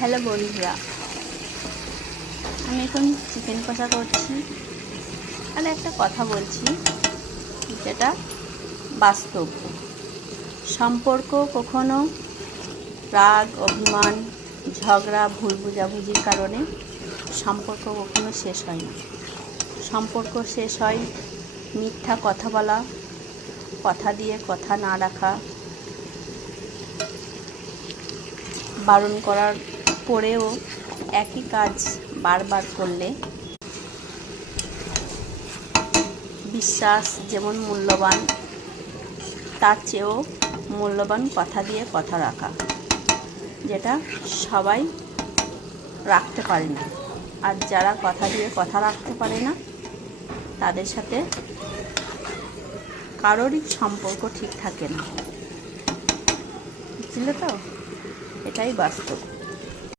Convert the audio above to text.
Hello বন্ধুরা, আমি এখন চিকেন কষা করছি আর একটা কথা বলছি যেটা বাস্তব। সম্পর্ক কখনো রাগ, অভিমান, ঝগড়া, ভুল বোঝাবুঝির কারণে সম্পর্ক কখনো শেষ হয় না। সম্পর্ক শেষ হয় মিথ্যা কথা বলা, কথা দিয়ে কথা না রাখা, বারণ করার পরেও একই কাজ বারবার করলে। বিশ্বাস যেমন মূল্যবান, তার চেয়েও মূল্যবান কথা দিয়ে কথা রাখা, যেটা সবাই রাখতে পারে না। আর যারা কথা দিয়ে কথা রাখতে পারে না, তাদের সাথে কারোরই সম্পর্ক ঠিক থাকে না। বুঝলে তো? এটাই বাস্তব।